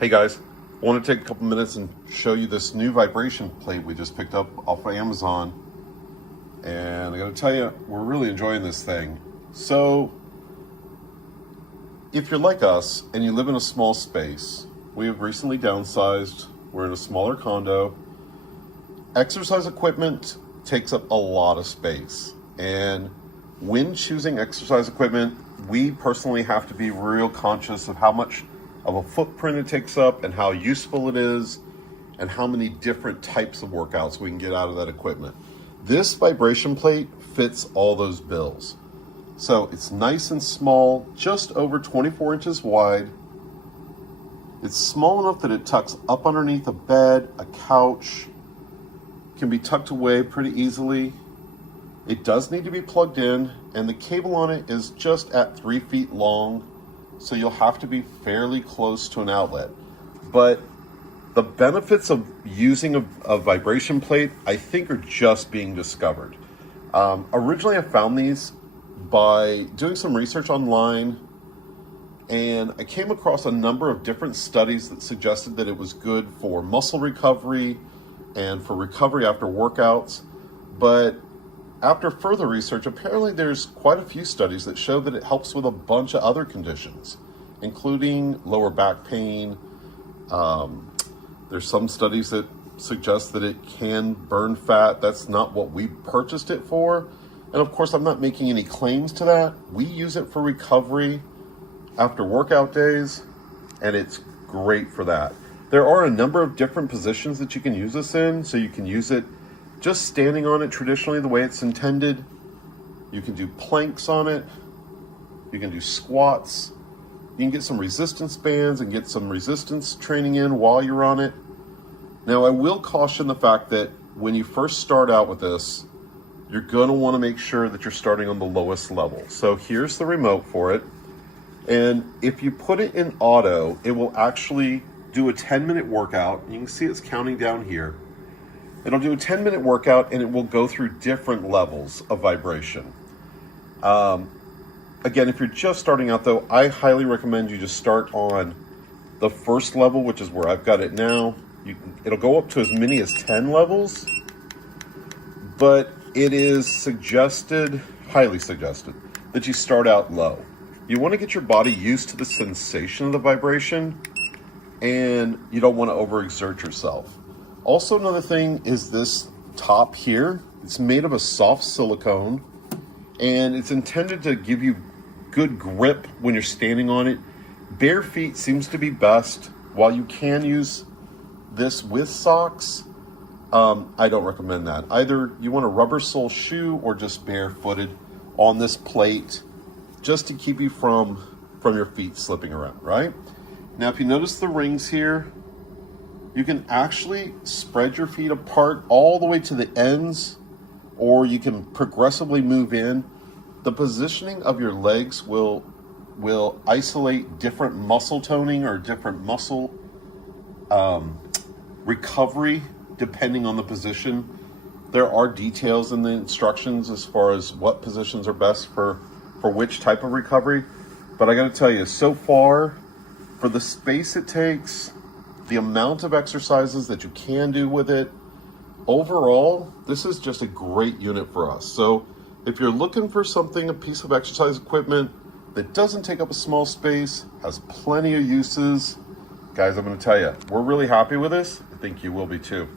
Hey guys, I want to take a couple minutes and show you this new vibration plate we just picked up off of Amazon. And I gotta tell you, we're really enjoying this thing. So, if you're like us and you live in a small space, we have recently downsized, we're in a smaller condo. Exercise equipment takes up a lot of space. And when choosing exercise equipment, we personally have to be real conscious of how much of a footprint it takes up and how useful it is and how many different types of workouts we can get out of that equipment. This vibration plate fits all those bills. So it's nice and small, just over 24 inches wide. It's small enough that it tucks up underneath a bed, a couch, can be tucked away pretty easily. It does need to be plugged in, and the cable on it is just at 3 feet long, so you'll have to be fairly close to an outlet. But the benefits of using a vibration plate, I think, are just being discovered. Originally, I found these by doing some research online, and I came across a number of different studies that suggested that it was good for muscle recovery and for recovery after workouts. But after further research, apparently there's quite a few studies that show that it helps with a bunch of other conditions, including lower back pain. There's some studies that suggest that it can burn fat. That's not what we purchased it for. And of course, I'm not making any claims to that. We use it for recovery after workout days, and it's great for that. There are a number of different positions that you can use this in, so you can use it just standing on it traditionally the way it's intended. You can do planks on it. You can do squats. You can get some resistance bands and get some resistance training in while you're on it. Now, I will caution the fact that when you first start out with this, you're going to want to make sure that you're starting on the lowest level. So here's the remote for it. And if you put it in auto, it will actually do a 10-minute workout. You can see it's counting down here. It'll do a 10-minute workout, and it will go through different levels of vibration. Again, if you're just starting out, though, I highly recommend you just start on the first level, which is where I've got it now. It'll go up to as many as 10 levels, but it is suggested, highly suggested, that you start out low. You want to get your body used to the sensation of the vibration, and you don't want to overexert yourself. Also, another thing is this top here. It's made of a soft silicone, and it's intended to give you good grip when you're standing on it. Bare feet seems to be best. While you can use this with socks, I don't recommend that. Either you want a rubber sole shoe or just barefooted on this plate, just to keep you from your feet slipping around, right? Now, if you notice the rings here, you can actually spread your feet apart all the way to the ends, or you can progressively move in. The positioning of your legs will isolate different muscle toning or different muscle recovery depending on the position. There are details in the instructions as far as what positions are best for which type of recovery. But I got to tell you, so far, for the space it takes, the amount of exercises that you can do with it, overall, this is just a great unit for us. So if you're looking for something, a piece of exercise equipment that doesn't take up a small space, has plenty of uses, guys, I'm going to tell you, we're really happy with this. I think you will be too.